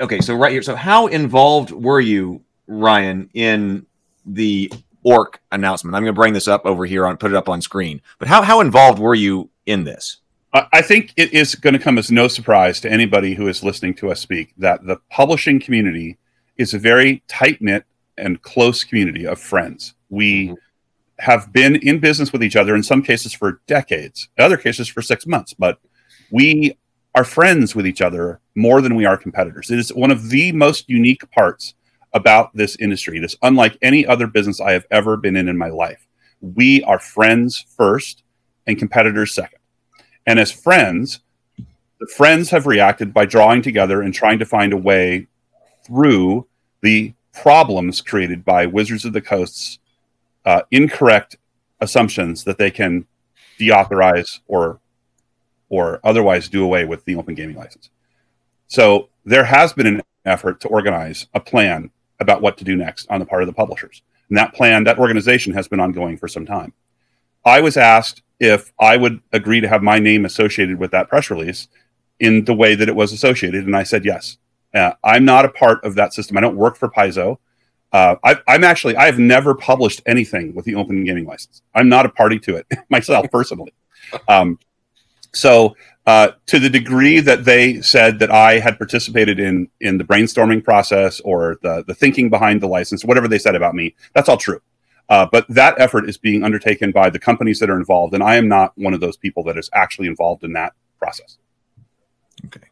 Okay, so right here. So how involved were you, Ryan, in the ORC announcement? I'm going to bring this up over here put it up on screen. But how involved were you in this? I think it is going to come as no surprise to anybody who is listening to us speak that the publishing community is a very tight-knit and close community of friends. We have been in business with each other in some cases for decades, in other cases for 6 months, but we are friends with each other more than we are competitors. It is one of the most unique parts about this industry. It is unlike any other business I have ever been in my life. We are friends first and competitors second. And as friends, the friends have reacted by drawing together and trying to find a way through the problems created by Wizards of the Coast's incorrect assumptions that they can deauthorize or otherwise do away with the open gaming license. So there has been an effort to organize a plan about what to do next on the part of the publishers. And that plan, that organization has been ongoing for some time. I was asked if I would agree to have my name associated with that press release in the way that it was associated. And I said, yes. I'm not a part of that system. I don't work for Paizo. I have never published anything with the open gaming license. I'm not a party to it myself personally. So to the degree that they said that I had participated in the brainstorming process or the thinking behind the license, whatever they said about me, that's all true. But that effort is being undertaken by the companies that are involved, and I am not one of those people that is actually involved in that process. Okay.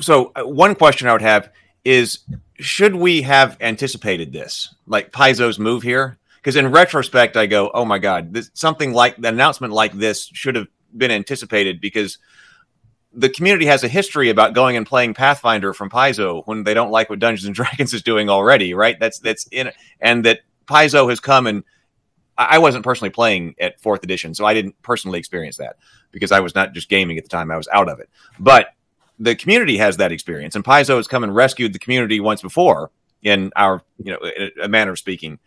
So one question I would have is, should we have anticipated this, like Paizo's move here? Because in retrospect, I go, oh my God, something like the announcement like this should have been anticipated, because the community has a history about going and playing Pathfinder from Paizo when they don't like what Dungeons and Dragons is doing already, right? That's in, and that Paizo has come, and I wasn't personally playing at 4th edition, so I didn't personally experience that because I was not just gaming at the time; I was out of it. But the community has that experience, and Paizo has come and rescued the community once before in our, in a manner of speaking.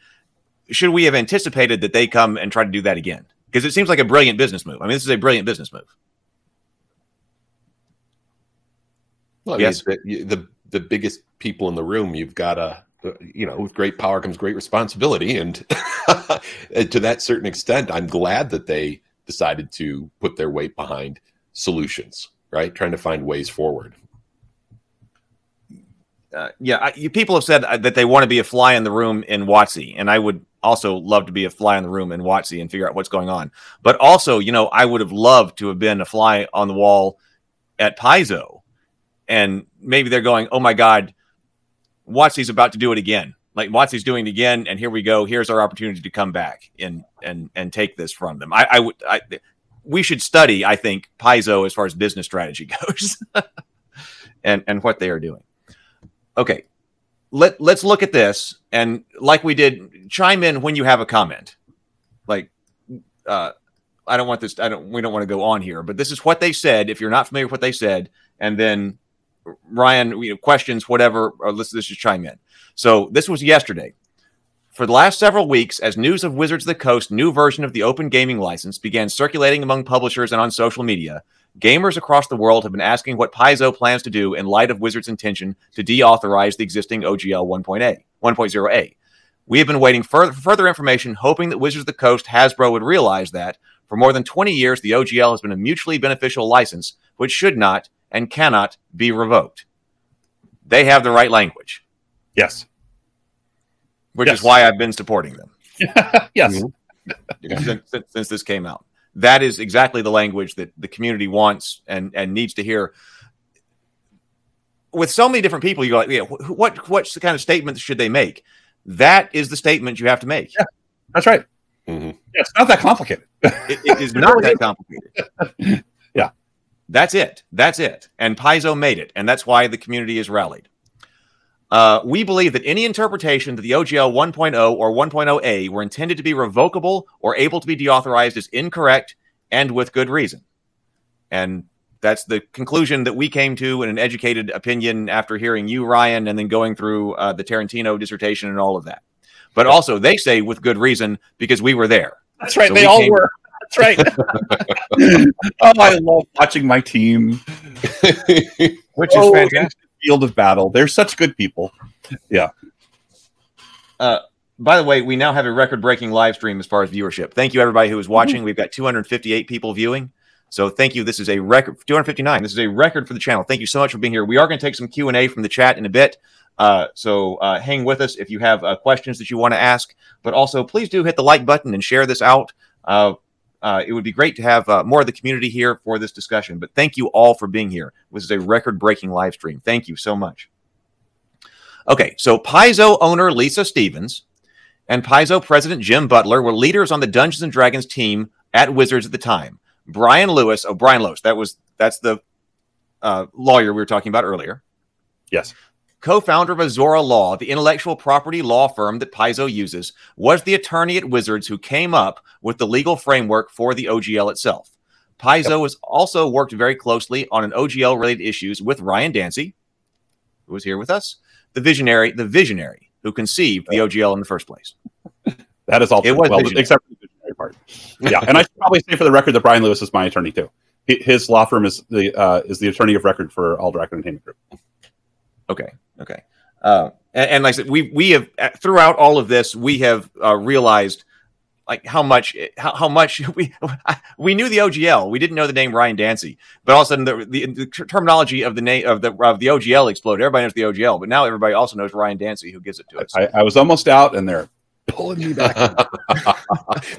Should we have anticipated that they come and try to do that again? Because it seems like a brilliant business move. I mean, this is a brilliant business move. Well, yes, the biggest people in the room, you've got to, with great power comes great responsibility. And to that certain extent, I'm glad that they decided to put their weight behind solutions, right? Trying to find ways forward. People have said that they want to be a fly in the room in WotC, and I would also love to be a fly in the room in WotC and figure out what's going on. But also, I would have loved to have been a fly on the wall at Paizo, and maybe they're going, oh my God, WotC's about to do it again. Like WotC's doing it again, and here we go. Here's our opportunity to come back and take this from them. We should study, I think, Paizo as far as business strategy goes, and what they are doing. Okay, let's look at this, and like we did, chime in when you have a comment. Like, we don't want to go on here, but this is what they said. If you're not familiar with what they said, and then Ryan, questions, whatever, or let's just chime in. So this was yesterday. For the last several weeks, as news of Wizards of the Coast's new version of the open gaming license began circulating among publishers and on social media, gamers across the world have been asking what Paizo plans to do in light of Wizards' intention to deauthorize the existing OGL 1.0A. We have been waiting for further information, hoping that Wizards of the Coast Hasbro would realize that for more than 20 years, the OGL has been a mutually beneficial license, which should not and cannot be revoked. They have the right language. Yes. Which is why I've been supporting them. Yes. Since this came out. That is exactly the language that the community wants and needs to hear. With so many different people, you go, what's the kind of statement should they make? That is the statement you have to make. Yeah, that's right. Mm-hmm. Yeah, it's not that complicated. It is not that complicated. Yeah. That's it. That's it. And Paizo made it. And that's why the community is rallied. We believe that any interpretation that the OGL 1.0 or 1.0A were intended to be revocable or able to be deauthorized is incorrect and with good reason. And that's the conclusion that we came to in an educated opinion after hearing you, Ryan, and then going through the Tarantino dissertation and all of that. But also they say with good reason because we were there. That's right. So they all were. That's right. Oh, I love watching my team. Which is fantastic. Field of battle. They're such good people. Yeah. By the way, we now have a record-breaking live stream as far as viewership. Thank you, everybody who is watching. We've got 258 people viewing. So thank you. This is a record. 259. This is a record for the channel. Thank you so much for being here. We are going to take some Q&A from the chat in a bit. So hang with us if you have questions that you want to ask. But also, please do hit the like button and share this out. It would be great to have more of the community here for this discussion. But thank you all for being here. This is a record-breaking live stream. Thank you so much. Okay, so Paizo owner Lisa Stevens and Paizo president Jim Butler were leaders on the Dungeons & Dragons team at Wizards at the time. Brian Lewis, that's the lawyer we were talking about earlier. Yes. Co-founder of Azora Law, the intellectual property law firm that Paizo uses, was the attorney at Wizards who came up with the legal framework for the OGL itself. Paizo has also worked very closely on an OGL-related issues with Ryan Dancey, who was here with us, the visionary who conceived the OGL in the first place. That is all. It was except for the visionary part. Yeah, and I should probably say for the record that Brian Lewis is my attorney too. His law firm is the attorney of record for All Direct Entertainment Group. Okay. And like I said, we have throughout all of this, we have realized like how much we knew the OGL. We didn't know the name Ryan Dancey, but all of a sudden the terminology of the name of the OGL exploded. Everybody knows the OGL, but now everybody also knows Ryan Dancey, who gives it to us. I was almost out, and they're pulling me back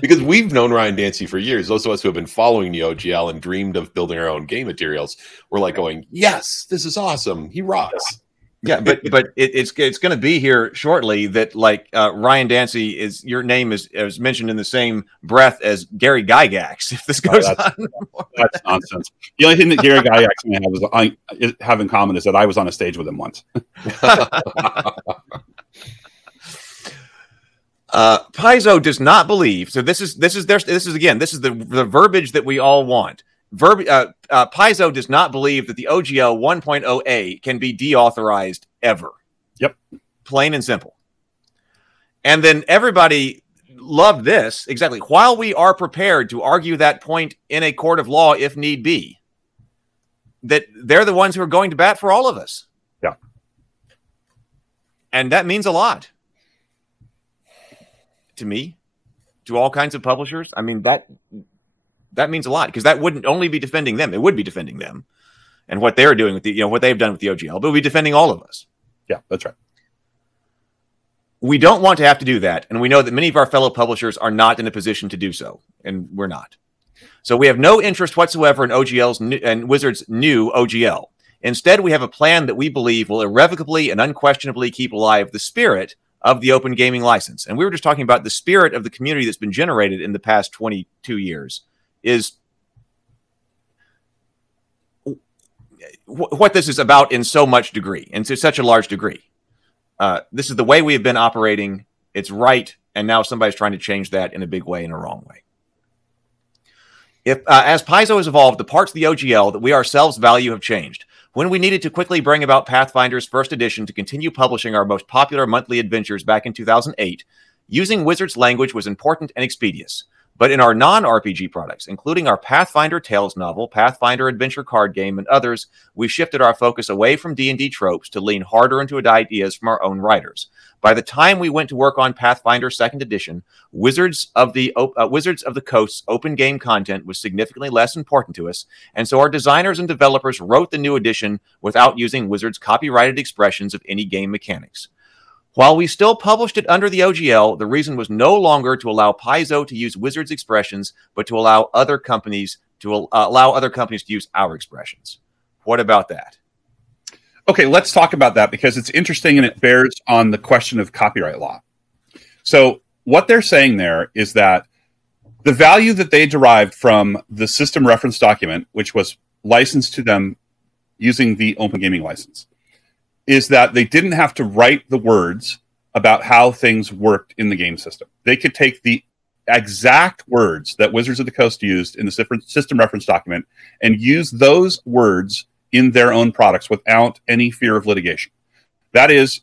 because we've known Ryan Dancey for years. Those of us who have been following the OGL and dreamed of building our own game materials, we're like going, "Yes, this is awesome. He rocks." Yeah, but it's going to be here shortly that like Ryan Dancey is your name is mentioned in the same breath as Gary Gygax. If this goes on, that's nonsense. The only thing that Gary Gygax and I have in common is that I was on a stage with him once. Paizo does not believe. So this is the verbiage that we all want. Paizo does not believe that the OGL 1.0A can be deauthorized ever. Yep. Plain and simple. And then everybody loved this. Exactly. While we are prepared to argue that point in a court of law, if need be, that they're the ones who are going to bat for all of us. Yeah. And that means a lot to me, to all kinds of publishers. I mean, that means a lot because that wouldn't only be defending them. It would be defending them and what they're doing with the, what they've done with the OGL, but it would be defending all of us. Yeah, that's right. We don't want to have to do that. And we know that many of our fellow publishers are not in a position to do so. And we're not. So we have no interest whatsoever in OGL's and Wizards' new OGL. Instead, we have a plan that we believe will irrevocably and unquestionably keep alive the spirit of the open gaming license. And we were just talking about the spirit of the community that's been generated in the past 22 years. Is what this is about in so much degree and to such a large degree. This is the way we have been operating. It's right. And now somebody's trying to change that in a big way, in a wrong way. As Paizo has evolved, the parts of the OGL that we ourselves value have changed. When we needed to quickly bring about Pathfinder's first edition to continue publishing our most popular monthly adventures back in 2008, using Wizards language was important and expeditious. But in our non-RPG products, including our Pathfinder Tales novel, Pathfinder Adventure card game, and others, we shifted our focus away from D&D tropes to lean harder into ideas from our own writers. By the time we went to work on Pathfinder 2nd Edition, Wizards of the Coast's open game content was significantly less important to us, and so our designers and developers wrote the new edition without using Wizards' copyrighted expressions of any game mechanics. While we still published it under the OGL, the reason was no longer to allow Paizo to use Wizards expressions, but to allow other companies to use our expressions. What about that? Okay, let's talk about that because it's interesting and it bears on the question of copyright law. So what they're saying there is that the value that they derived from the system reference document, which was licensed to them using the open gaming license, is that they didn't have to write the words about how things worked in the game system. They could take the exact words that Wizards of the Coast used in the system reference document and use those words in their own products without any fear of litigation. That is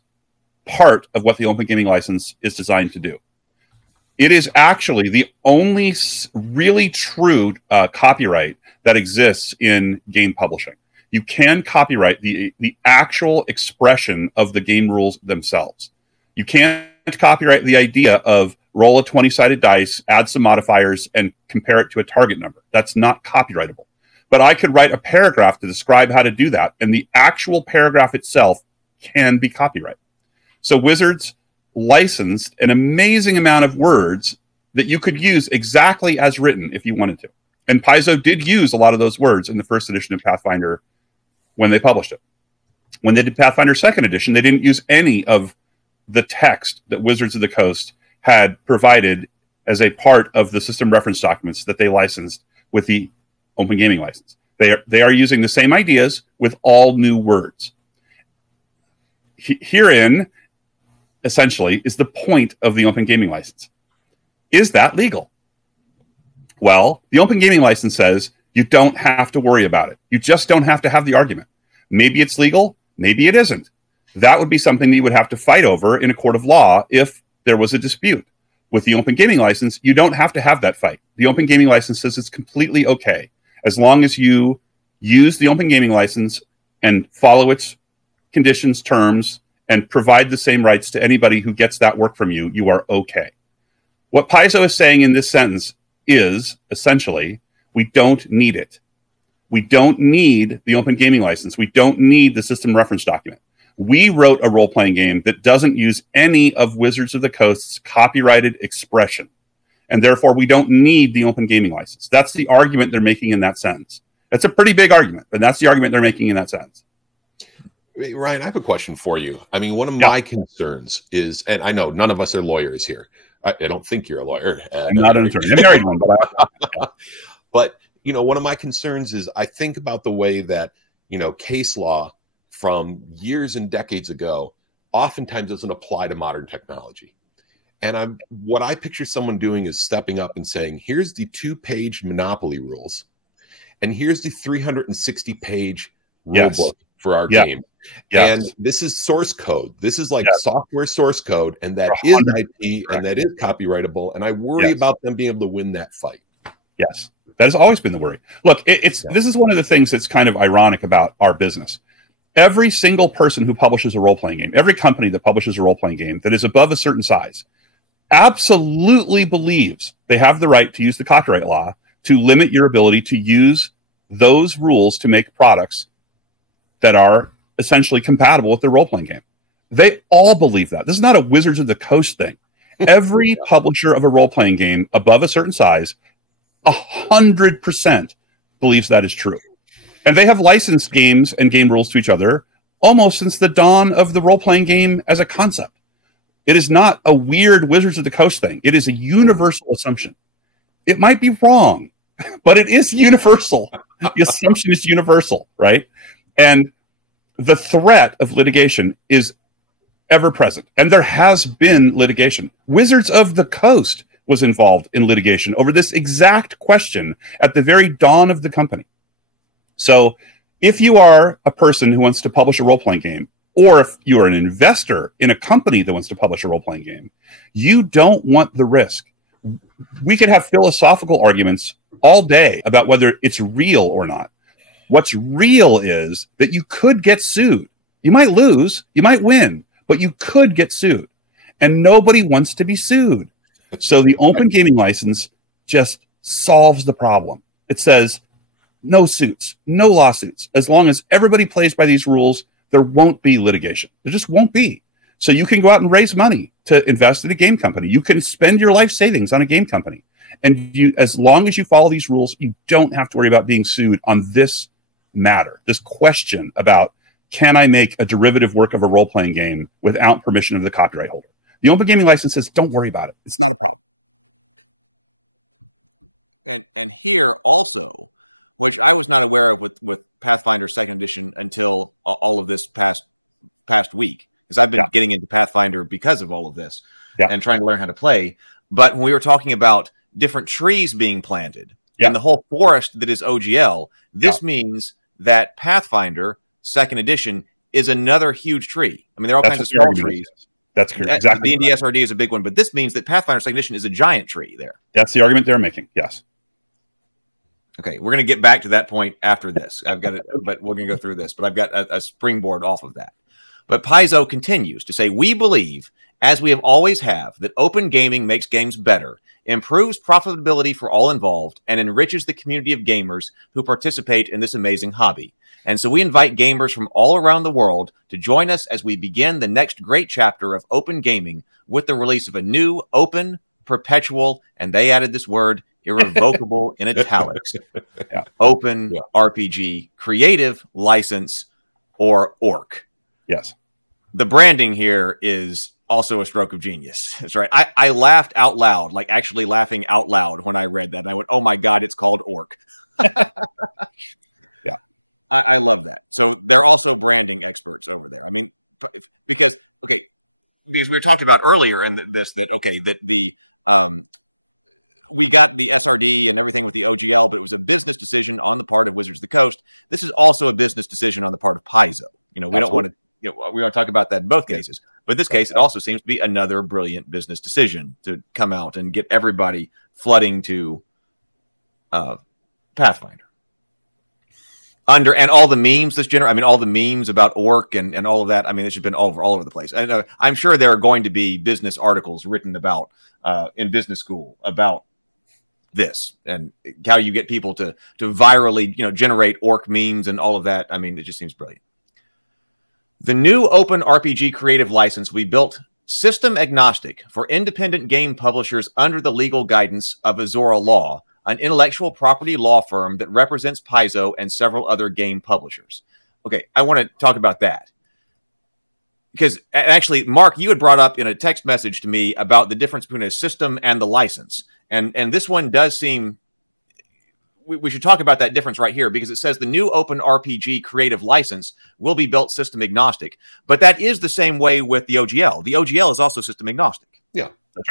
part of what the open gaming license is designed to do. It is actually the only really true copyright that exists in game publishing. You can copyright the actual expression of the game rules themselves. You can't copyright the idea of roll a 20-sided dice, add some modifiers, and compare it to a target number. That's not copyrightable. But I could write a paragraph to describe how to do that, and the actual paragraph itself can be copyrighted. So Wizards licensed an amazing amount of words that you could use exactly as written if you wanted to. And Paizo did use a lot of those words in the first edition of Pathfinder when they published it. When they did Pathfinder second edition, they didn't use any of the text that Wizards of the Coast had provided as a part of the system reference documents that they licensed with the Open Gaming License. They are using the same ideas with all new words. Herein, essentially, is the point of the Open Gaming License. Is that legal? Well, the Open Gaming License says you don't have to worry about it. You just don't have to have the argument. Maybe it's legal, maybe it isn't. That would be something that you would have to fight over in a court of law if there was a dispute. With the Open Gaming License, you don't have to have that fight. The Open Gaming License says it's completely okay. As long as you use the Open Gaming License and follow its conditions, terms, and provide the same rights to anybody who gets that work from you, you are okay. What Paizo is saying in this sentence is, essentially, we don't need it. We don't need the Open Gaming License. We don't need the system reference document. We wrote a role-playing game that doesn't use any of Wizards of the Coast's copyrighted expression. And therefore, we don't need the Open Gaming License. That's the argument they're making in that sentence. That's a pretty big argument, but that's the argument they're making in that sentence. Ryan, I have a question for you. I mean, one of my concerns is, and I know none of us are lawyers here. I don't think you're a lawyer. I'm not an attorney. I'm married one, but but, you know, one of my concerns is I think about the way that, you know, case law from years and decades ago oftentimes doesn't apply to modern technology. And what I picture someone doing is stepping up and saying, here's the 2-page Monopoly rules, and here's the 360-page rule book for our game. And this is source code. This is like software source code, and that 100%. Is IP, and that is copyrightable. And I worry about them being able to win that fight. Yes, that has always been the worry. Look, this is one of the things that's kind of ironic about our business. Every single person who publishes a role-playing game, every company that publishes a role-playing game that is above a certain size, absolutely believes they have the right to use the copyright law to limit your ability to use those rules to make products that are essentially compatible with their role-playing game. They all believe that. This is not a Wizards of the Coast thing. Every publisher of a role-playing game above a certain size, 100% believes that is true. And they have licensed games and game rules to each other almost since the dawn of the role-playing game as a concept. It is not a weird Wizards of the Coast thing. It is a universal assumption. It might be wrong, but it is universal. The assumption is universal, right? And the threat of litigation is ever present. And there has been litigation. Wizards of the Coast was involved in litigation over this exact question at the very dawn of the company. So if you are a person who wants to publish a role-playing game, or if you are an investor in a company that wants to publish a role-playing game, you don't want the risk. We could have philosophical arguments all day about whether it's real or not. What's real is that you could get sued. You might lose, you might win, but you could get sued. And nobody wants to be sued. So the Open Gaming License just solves the problem. It says, no suits, no lawsuits. As long as everybody plays by these rules, there won't be litigation. There just won't be. So you can go out and raise money to invest in a game company. You can spend your life savings on a game company. And you, as long as you follow these rules, you don't have to worry about being sued on this matter, this question about, can I make a derivative work of a role-playing game without permission of the copyright holder? The Open Gaming License says, don't worry about it. It's not a problem. And here also, which I was not aware of with Pathfinder 2nd Edition until all of this past week, because I've been getting into Pathfinder because of all of this and trying to learn how to play. But when we were talking about different trees being planted in the whole forest that is OGL, this means that Pathfinder 2nd Edition is another huge tree. I mean, there are all kinds of small trees. That's exactly D&D SRD is a big one, but this means that Pathfinder Second Edition is a giant tree there. That's the argument they're making. Yes. Okay, we're going to get back to that point after this. I've got it, but we're going to go through this. But I've got a springboard off of that. But Paizo continues to say, we believe, as we have always have, that open gaming makes games better, improves profitability for all involved, and enriches the community of gamers who participate in this amazing hobby. And so we invite gamers from all around the world to join us as we begin the next great chapter of open gaming with the release of a new, open, perpetual, and they added this word, irrevocable in italics, open RPG creative license, or ORC. Yes. The branding here is also a stroke of genius. That's right. I laughed out loud, like actually laughing out loud when I read that. And I went, oh my God, it's called ORC. I love that. So they're also branding experts over there. I mean, because we were talked about earlier in that the we got the SRD and everything with the OGL, but it was a business decision on the part of Wizards of the Coast. This is also a business decision on the part of Paizo. We don't want to, we want to talk about that in both cases, but in this case, it also seems to be another brilliant business decision to come out and get everybody flooding to Pathfinder. And all the memes all the memes about ORC and all of that. I mean, it's just been all over the place. And I'm sure there are going to be business articles written about in business school about this and how you get people to virally, generate ORC memes and all of that. I mean, it just seems brilliant. The new open RPG creative license we built system agnostic for independent game publishers under the legal guidance of Azora Law, an intellectual property law firm that represents Paizo and several other game publishers. Okay, I want to talk about that. Because actually, Mark, you had brought up in a text message to me about the difference between a system and the license. And this one does seem... We should talk about that difference right here, because it says the new open RPG creative license will be built system agnostic. But that is the same way with the OGL. The OGL is also system agnostic. Yeah, that's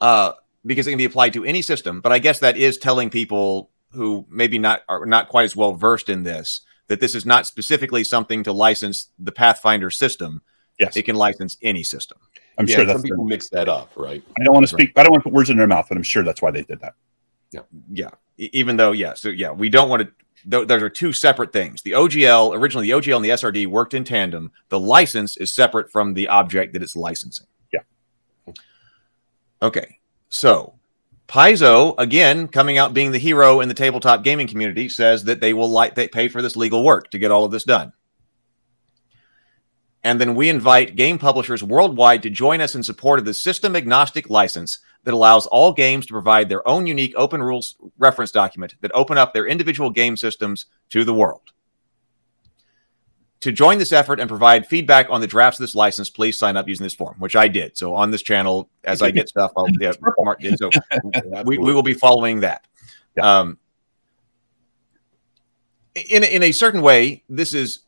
right. Because it can be applied to any system. But I guess that is telling people who maybe are not quite as well versed in this, that this is not specifically something to license the Pathfinder system. Yes. It can license any system. I'm sure that's some people mix that up, right? I don't want to speak. I don't want to put words in their mouth, but I'm sure that's why they did that. Yeah. Even though, we don't want to. Those are two separate things. Originally the OGL and the SRD worked in tandem. The license is separate from the object that it's licensing. Yeah. Okay. So Paizo, again, coming out being the hero in the tabletop gaming community, says that they pay for this legal work to get all of this done. And then we invite game publishers worldwide to join us in support of the system agnostic license that allows all games to provide their own unique open rules reference document that open up their individual game systems to the world. To join this effort and provide feedback on the drafts of this license, please sign up using this form, which I did. So on this channel, as I get stuff, Mark did. So we will be following that. Yeah. In a certain way, this is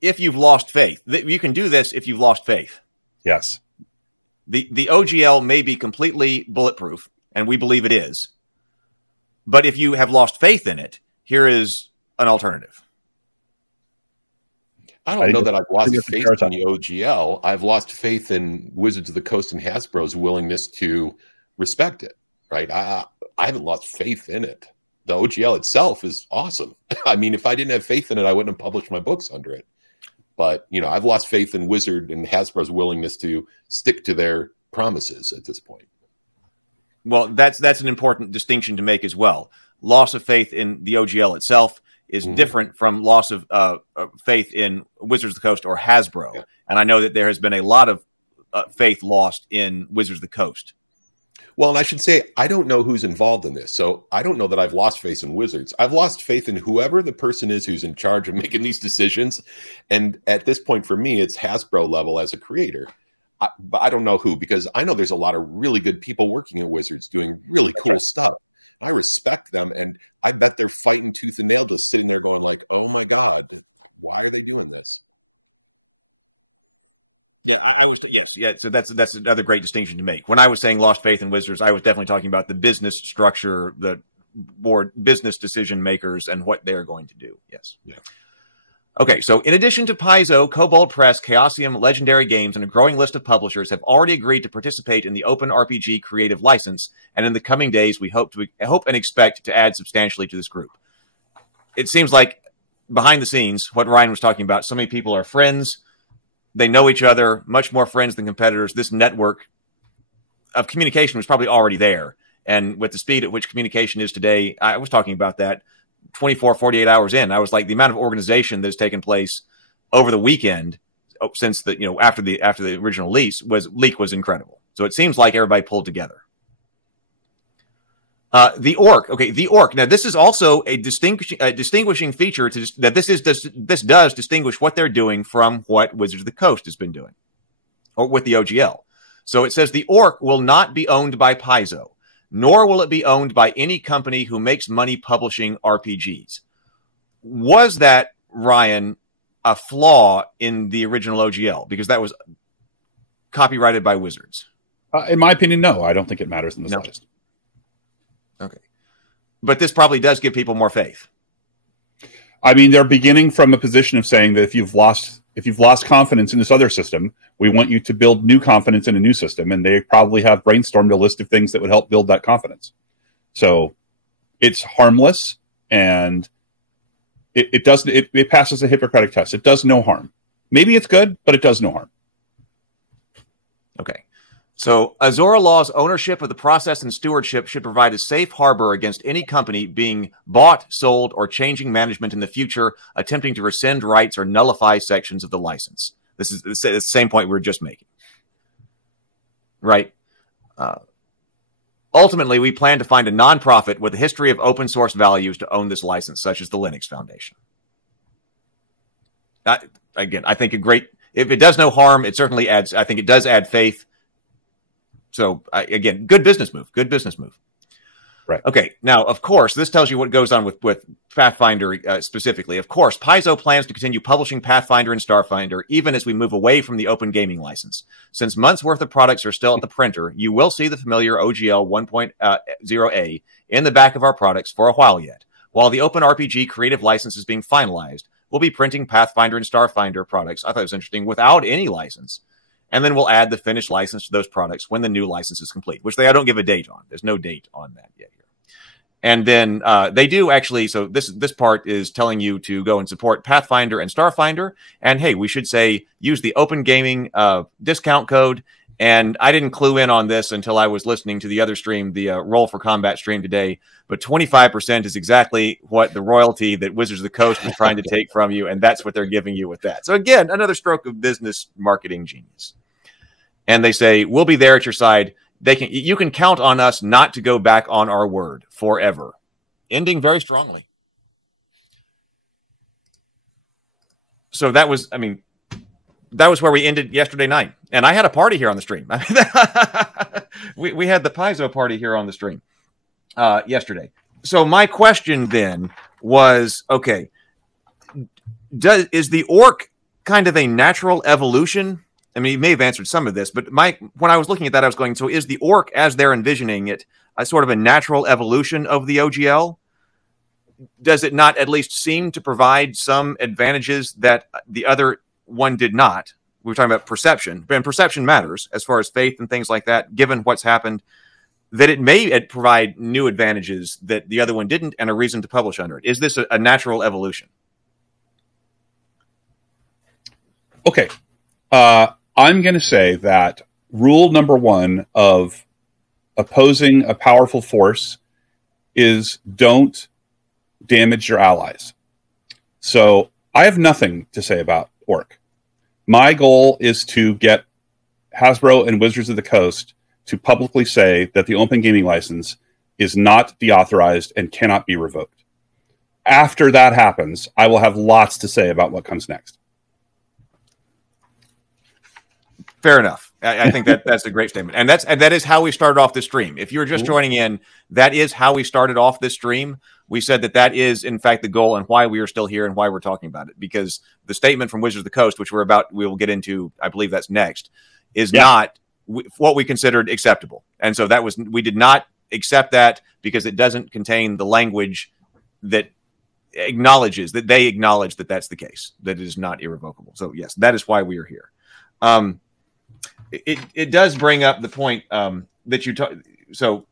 if you've lost faith. You can do this if you've lost faith. Yes. The OGL may be completely bulletproof, and we believe it is. But if you have lost faith in it, here is an alternative. I don't know that I've lost faith in the OGL. I've lost faith in Wizards of the Coast and Hasbro's willingness to respect it, right? I haven't lost faith in it. The OGL itself is awesome. I mean, if I didn't have faith in it, I wouldn't have published my books under it. But, I've lost faith in Wizard and Hasbro's willingness to stick to their promises at this point. Well, that's an important distinction to make as well. Loss of faith in the OGL itself is different from loss of faith in Wizards of the Coast or Hasbro. Yeah. And I know that there has been a lot of faith lost in Wizards of the Coast. Well, and I should say, I don't know who's involved in this. So I don't know that I've lost faith in Wizards. I've lost faith in whoever the person is who's in charge of making these decisions. And at this point, for me, it's Hasbro level as a creator. But I don't know who, because I know there's a lot of really good people working at Wizards doing really cool stuff. I respect them, and I bet they're fighting tooth and nail, just sitting there going like, oh my God, why are they doing this? Yeah, I was, yes. So that's another great distinction to make. When I was saying lost faith in Wizards, I was definitely talking about the business structure, the board business decision makers, and what they're going to do. Yes. Yeah. Okay, so in addition to Paizo, Kobold Press, Chaosium, Legendary Games, and a growing list of publishers have already agreed to participate in the Open RPG Creative License, and in the coming days, we hope and expect to add substantially to this group. It seems like behind the scenes, what Ryan was talking about, so many people are friends, they know each other, much more friends than competitors. This network of communication was probably already there, and with the speed at which communication is today, I was talking about that 24, 48 hours in. I was like, the amount of organization that has taken place over the weekend since the, after the original leak was incredible. So it seems like everybody pulled together. The ORC. Okay, the ORC. Now, this is also a distinguishing feature that this does distinguish what they're doing from what Wizards of the Coast has been doing, or with the OGL. So it says the ORC will not be owned by Paizo, nor will it be owned by any company who makes money publishing RPGs. Was that, Ryan, a flaw in the original OGL? Because that was copyrighted by Wizards. In my opinion, no. I don't think it matters in the slightest. Okay. But this probably does give people more faith. I mean, they're beginning from a position of saying that if you've lost confidence in this other system, we want you to build new confidence in a new system, and they probably have brainstormed a list of things that would help build that confidence. So it's harmless, and it passes a Hippocratic test. It does no harm. Maybe it's good, but it does no harm. Okay. So Azora Law's ownership of the process and stewardship should provide a safe harbor against any company being bought, sold, or changing management in the future, attempting to rescind rights or nullify sections of the license. This is the same point we were just making. Right? Ultimately, we plan to find a nonprofit with a history of open source values to own this license, such as the Linux Foundation. Again, I think if it does no harm, it certainly adds, I think it does add faith. So again, good business move. Good business move. Right. Okay. Now, of course, this tells you what goes on with Pathfinder specifically. Of course, Paizo plans to continue publishing Pathfinder and Starfinder even as we move away from the open gaming license. Since months worth of products are still at the printer, you will see the familiar OGL 1.0A in the back of our products for a while yet. While the open RPG creative license is being finalized, we'll be printing Pathfinder and Starfinder products. I thought it was interesting, without any license. And then we'll add the finished license to those products when the new license is complete, which I don't give a date on. There's no date on that yet here. And then they do actually, so this part is telling you to go and support Pathfinder and Starfinder. And hey, we should say use the Open Gaming discount code. And I didn't clue in on this until I was listening to the other stream, the Roll for Combat stream today. But 25% is exactly what the royalty that Wizards of the Coast is trying to take from you. And that's what they're giving you with that. So again, another stroke of business marketing genius. And they say, we'll be there at your side. You can count on us not to go back on our word forever. Ending very strongly. So that was where we ended yesterday night. And I had a party here on the stream. we had the Paizo party here on the stream yesterday. So my question then was, okay, is the orc kind of a natural evolution? I mean, you may have answered some of this, but when I was looking at that, I was going, so is the orc, as they're envisioning it, a sort of a natural evolution of the OGL? Does it not at least seem to provide some advantages that the other one did not? We were talking about perception, and perception matters as far as faith and things like that, given what's happened, that it may provide new advantages that the other one didn't and a reason to publish under it. Is this a natural evolution? Okay. I'm going to say that rule number one of opposing a powerful force is don't damage your allies. So I have nothing to say about Orc. My goal is to get Hasbro and Wizards of the Coast to publicly say that the Open Gaming License is not deauthorized and cannot be revoked. After that happens, I will have lots to say about what comes next. Fair enough. I think that's a great statement. And that is how we started off this stream. If you're just joining in, that is how we started off this stream. We said that is, in fact, the goal and why we are still here and why we're talking about it. Because the statement from Wizards of the Coast, which we will get into, I believe that's next, is not what we considered acceptable. And so we did not accept that because it doesn't contain the language that acknowledges that they acknowledge that that's the case, that it is not irrevocable. So yes, that is why we are here. It does bring up the point that you talk. So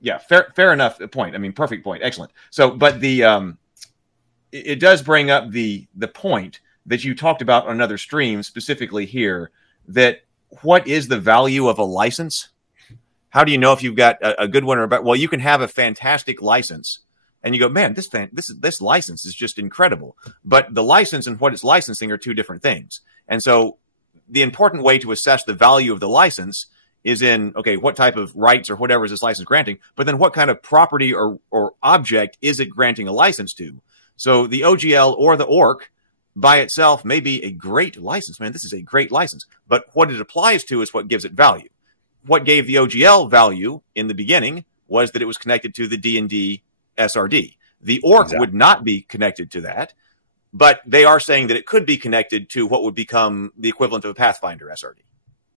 yeah, fair enough point. I mean, perfect point. Excellent. So, but it does bring up the point that you talked about on another stream, specifically here, that what is the value of a license? How do you know if you've got a good one or a bad? Well, you can have a fantastic license and you go, man, this license is just incredible. But the license and what it's licensing are two different things. And so the important way to assess the value of the license is in, okay, what type of rights or whatever is this license granting, but then what kind of property or object is it granting a license to? So the OGL or the ORC by itself may be a great license. Man, this is a great license. But what it applies to is what gives it value. What gave the OGL value in the beginning was that it was connected to the DnD SRD. The ORC would not be connected to that, but they are saying that it could be connected to what would become the equivalent of a Pathfinder SRD.